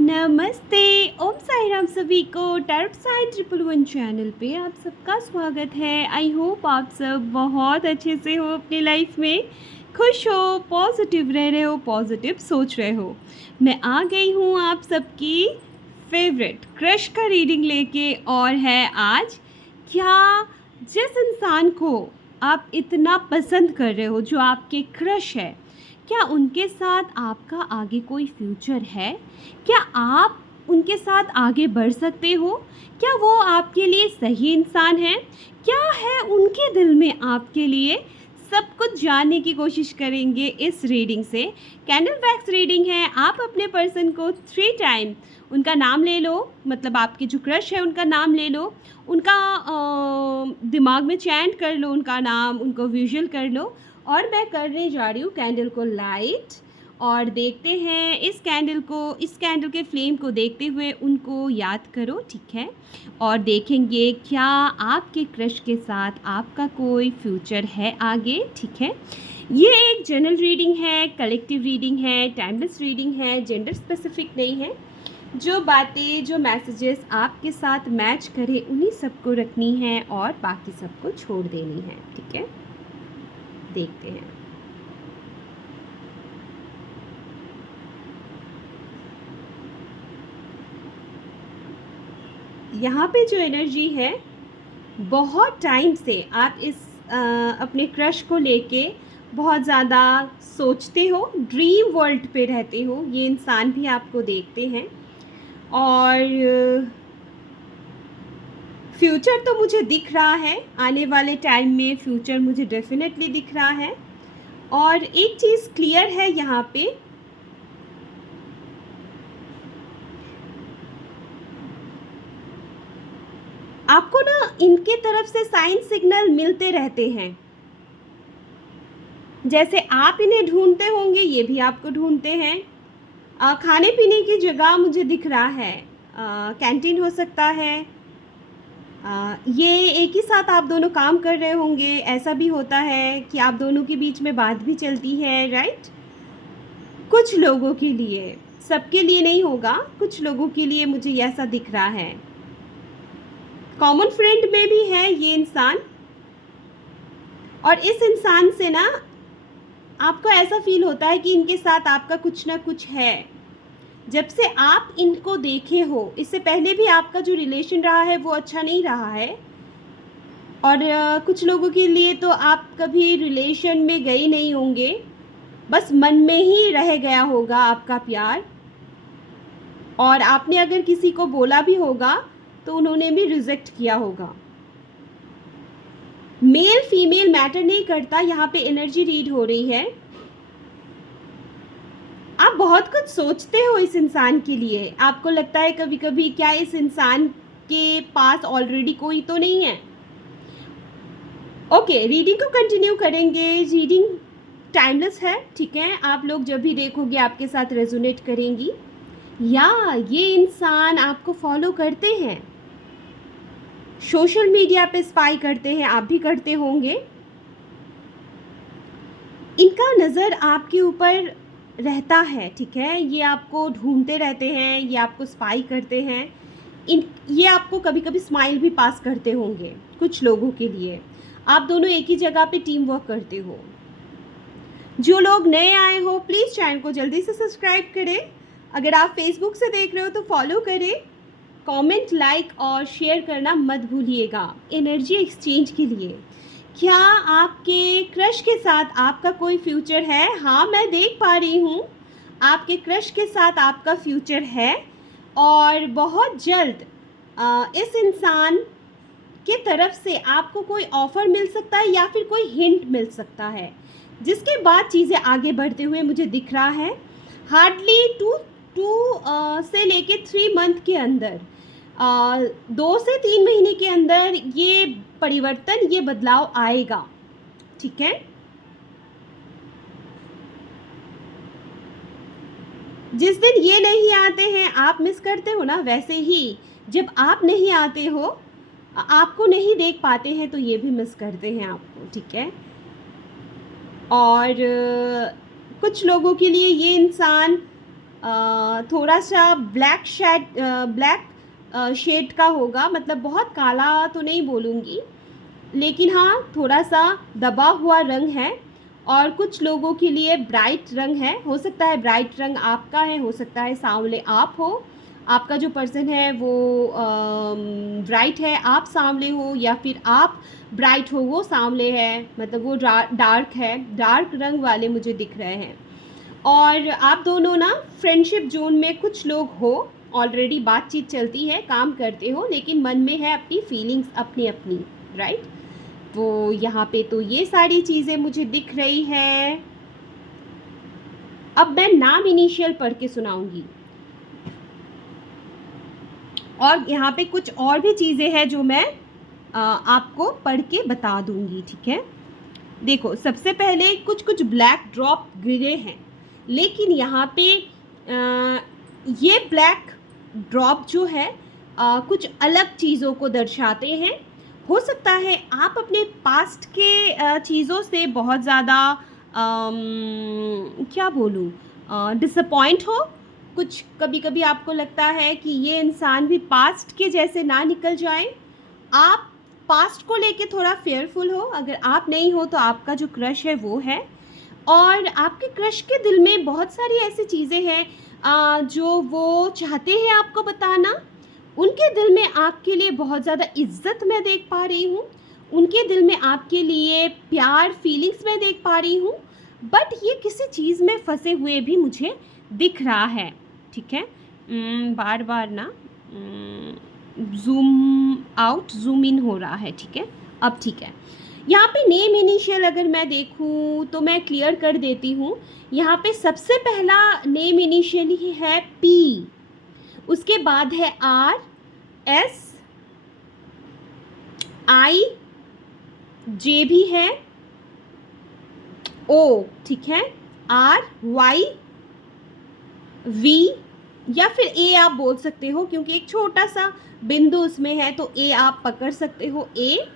नमस्ते। ओम साई राम सभी को टर्फ साई 111 चैनल पे आप सबका स्वागत है। आई होप आप सब बहुत अच्छे से हो, अपनी लाइफ में खुश हो, पॉजिटिव रह रहे हो, पॉजिटिव सोच रहे हो। मैं आ गई हूँ आप सबकी फेवरेट क्रश का रीडिंग लेके, और है आज क्या जिस इंसान को आप इतना पसंद कर रहे हो, जो आपके क्रश है, क्या उनके साथ आपका आगे कोई फ्यूचर है? क्या आप उनके साथ आगे बढ़ सकते हो? क्या वो आपके लिए सही इंसान है? क्या है उनके दिल में आपके लिए? सब कुछ जानने की कोशिश करेंगे इस रीडिंग से। कैंडल वैक्स रीडिंग है। आप अपने पर्सन को 3 टाइम उनका नाम ले लो, मतलब आपके जो क्रश है उनका नाम ले लो, उनका दिमाग में चैंट कर लो, उनका नाम उनको विजुअल कर लो। और मैं करने जा रही हूँ कैंडल को लाइट, और देखते हैं इस कैंडल के फ्लेम को देखते हुए उनको याद करो, ठीक है? और देखेंगे क्या आपके क्रश के साथ आपका कोई फ्यूचर है आगे, ठीक है? ये एक जनरल रीडिंग है, कलेक्टिव रीडिंग है, टाइमलेस रीडिंग है, जेंडर स्पेसिफिक नहीं है। जो बातें, जो मैसेजेस आपके साथ मैच करे उन्हीं सबको रखनी है और बाकी सबको छोड़ देनी है, ठीक है? देखते हैं। यहाँ पे जो एनर्जी है, बहुत टाइम से आप इस अपने क्रश को लेके बहुत ज़्यादा सोचते हो, ड्रीम वर्ल्ड पे रहते हो। ये इंसान भी आपको देखते हैं, और फ्यूचर तो मुझे दिख रहा है, आने वाले टाइम में फ्यूचर मुझे डेफिनेटली दिख रहा है। और एक चीज़ क्लियर है यहाँ पे, आपको ना इनके तरफ से साइन सिग्नल मिलते रहते हैं। जैसे आप इन्हें ढूंढते होंगे, ये भी आपको ढूंढते हैं। खाने पीने की जगह मुझे दिख रहा है, कैंटीन हो सकता है। ये एक ही साथ आप दोनों काम कर रहे होंगे। ऐसा भी होता है कि आप दोनों के बीच में बात भी चलती है, राइट? कुछ लोगों के लिए, सबके लिए नहीं होगा, कुछ लोगों के लिए मुझे ऐसा दिख रहा है। कॉमन फ्रेंड में भी है ये इंसान, और इस इंसान से ना आपको ऐसा फील होता है कि इनके साथ आपका कुछ ना कुछ है। जब से आप इनको देखे हो, इससे पहले भी आपका जो रिलेशन रहा है वो अच्छा नहीं रहा है। और कुछ लोगों के लिए तो आप कभी रिलेशन में गए नहीं होंगे, बस मन में ही रह गया होगा आपका प्यार। और आपने अगर किसी को बोला भी होगा तो उन्होंने भी रिजेक्ट किया होगा। मेल फीमेल मैटर नहीं करता, यहाँ पे एनर्जी रीड हो रही है। आप बहुत कुछ सोचते हो इस इंसान के लिए। आपको लगता है कभी कभी, क्या इस इंसान के पास ऑलरेडी कोई तो नहीं है? ओके, रीडिंग को कंटिन्यू करेंगे। रीडिंग टाइमलेस है, ठीक है? आप लोग जब भी देखोगे आपके साथ रेजोनेट करेंगी। या ये इंसान आपको फॉलो करते हैं, सोशल मीडिया पे स्पाई करते हैं, आप भी करते होंगे। इनका नज़र आपके ऊपर रहता है, ठीक है? ये आपको ढूंढते रहते हैं, ये आपको स्पाई करते हैं। ये आपको कभी कभी स्माइल भी पास करते होंगे कुछ लोगों के लिए। आप दोनों एक ही जगह पे टीम वर्क करते हो। जो लोग नए आए हो, प्लीज़ चैनल को जल्दी से सब्सक्राइब करें। अगर आप फेसबुक से देख रहे हो तो फॉलो करें। कमेंट, लाइक और शेयर करना मत भूलिएगा एनर्जी एक्सचेंज के लिए। क्या आपके क्रश के साथ आपका कोई फ्यूचर है? हाँ, मैं देख पा रही हूँ आपके क्रश के साथ आपका फ्यूचर है, और बहुत जल्द इस इंसान के तरफ से आपको कोई ऑफ़र मिल सकता है या फिर कोई हिंट मिल सकता है, जिसके बाद चीज़ें आगे बढ़ते हुए मुझे दिख रहा है। हार्डली टू से लेके 3 मंथ के अंदर, 2 से 3 महीने के अंदर ये परिवर्तन, ये बदलाव आएगा, ठीक है? जिस दिन ये नहीं आते हैं, आप मिस करते हो ना, वैसे ही जब आप नहीं आते हो, आपको नहीं देख पाते हैं, तो ये भी मिस करते हैं आपको, ठीक है? और कुछ लोगों के लिए ये इंसान थोड़ा सा ब्लैक शेड का होगा, मतलब बहुत काला तो नहीं बोलूँगी, लेकिन हाँ थोड़ा सा दबा हुआ रंग है। और कुछ लोगों के लिए ब्राइट रंग है, हो सकता है ब्राइट रंग आपका है, हो सकता है सांवले आप हो, आपका जो पर्सन है वो ब्राइट है, आप सांवले हो, या फिर आप ब्राइट हो वो सांवले है, मतलब वो डार्क है, डार्क रंग वाले मुझे दिख रहे हैं। और आप दोनों ना फ्रेंडशिप जोन में कुछ लोग हो, ऑलरेडी बातचीत चलती है, काम करते हो, लेकिन मन में है अपनी फीलिंग्स अपनी अपनी, राइट। तो यहाँ पे तो ये सारी चीज़ें मुझे दिख रही है। अब मैं नाम इनिशियल पढ़ के सुनाऊंगी, और यहाँ पे कुछ और भी चीज़ें हैं जो मैं आपको पढ़ के बता दूंगी, ठीक है। देखो, सबसे पहले कुछ कुछ ब्लैक ड्रॉप गिरे हैं, लेकिन यहाँ पे ये ब्लैक ड्रॉप जो है कुछ अलग चीज़ों को दर्शाते हैं। हो सकता है आप अपने पास्ट के चीज़ों से बहुत ज़्यादा क्या बोलूँ, डिसअपॉइंट हो। कुछ कभी कभी आपको लगता है कि ये इंसान भी पास्ट के जैसे ना निकल जाए। आप पास्ट को लेके थोड़ा फेयरफुल हो, अगर आप नहीं हो तो आपका जो क्रश है वो है, और आपके क्रश के दिल में बहुत सारी ऐसी चीज़ें हैं जो वो चाहते हैं आपको बताना। उनके दिल में आपके लिए बहुत ज़्यादा इज्जत मैं देख पा रही हूँ, उनके दिल में आपके लिए प्यार फीलिंग्स मैं देख पा रही हूँ, बट ये किसी चीज़ में फंसे हुए भी मुझे दिख रहा है, ठीक है। बार बार ना जूम आउट जूम इन हो रहा है, ठीक है। अब ठीक है। यहाँ पे नेम इनिशियल अगर मैं देखूँ तो मैं क्लियर कर देती हूँ। यहाँ पे सबसे पहला नेम इनिशियल ही है पी, उसके बाद है आर, एस, आई, जे भी है, ओ, ठीक है, आर, वाई, वी, या फिर ए आप बोल सकते हो, क्योंकि एक छोटा सा बिंदु उसमें है तो ए आप पकड़ सकते हो। ए,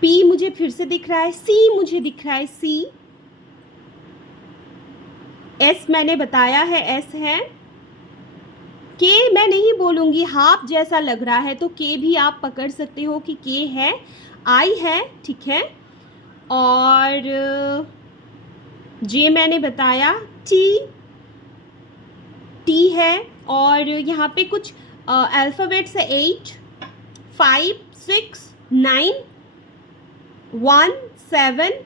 पी मुझे फिर से दिख रहा है, सी मुझे दिख रहा है, सी, एस मैंने बताया है एस है, के मैं नहीं बोलूँगी, हाफ जैसा लग रहा है तो के भी आप पकड़ सकते हो कि के है, आई है, ठीक है, और जे मैंने बताया, टी, टी है, और यहाँ पे कुछ अल्फ़ाबेट्स है 8, 5, 6, 9, 1, 7,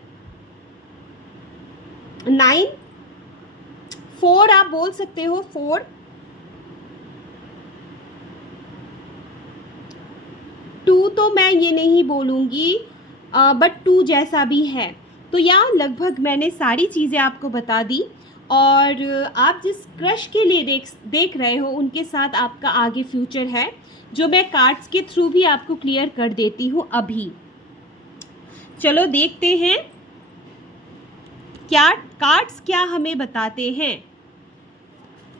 9, 4 आप बोल सकते हो, 4, 2 तो मैं ये नहीं बोलूँगी, बट 2 जैसा भी है। तो यहाँ लगभग मैंने सारी चीज़ें आपको बता दी, और आप जिस क्रश के लिए देख रहे हो उनके साथ आपका आगे फ्यूचर है, जो मैं कार्ड्स के थ्रू भी आपको क्लियर कर देती हूँ अभी। चलो देखते हैं क्या कार्ड्स क्या हमें बताते हैं।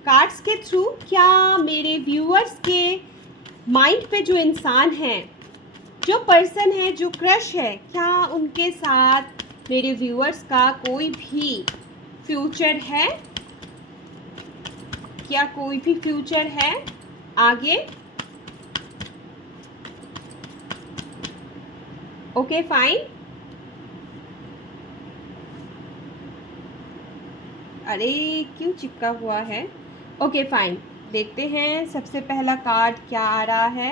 कार्ड्स के थ्रू क्या मेरे व्यूअर्स के माइंड पे जो इंसान है, जो पर्सन है, जो क्रश है, क्या उनके साथ मेरे व्यूअर्स का कोई भी फ्यूचर है? क्या कोई भी फ्यूचर है आगे? Okay fine. अरे क्यों चिपका हुआ है? ओके फाइन, देखते हैं सबसे पहला कार्ड क्या आ रहा है।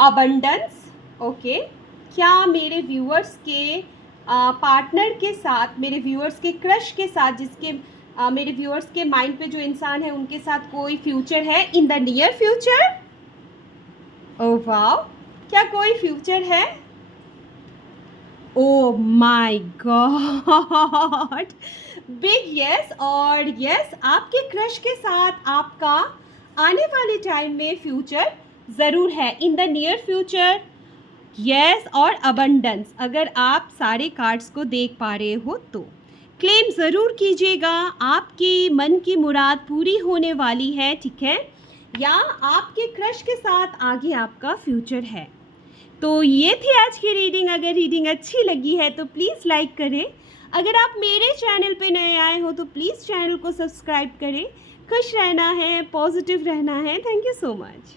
अबंडेंस। ओके, क्या मेरे व्यूअर्स के पार्टनर के साथ, मेरे व्यूअर्स के क्रश के साथ, जिसके मेरे व्यूअर्स के माइंड पे जो इंसान है उनके साथ कोई फ्यूचर है in the near future? Oh wow, क्या कोई फ्यूचर है? Oh my God, big yes. और यस, आपके क्रश के साथ आपका आने वाले टाइम में फ्यूचर ज़रूर है, in the near future. Yes, और अबंडेंस, अगर आप सारे कार्ड्स को देख पा रहे हो तो क्लेम ज़रूर कीजिएगा, आपकी मन की मुराद पूरी होने वाली है, ठीक है, या आपके क्रश के साथ आगे आपका फ्यूचर है। तो ये थी आज की रीडिंग। अगर रीडिंग अच्छी लगी है तो प्लीज़ लाइक करें। अगर आप मेरे चैनल पे नए आए हो तो प्लीज़ चैनल को सब्सक्राइब करें। खुश रहना है, पॉजिटिव रहना है। Thank you so much.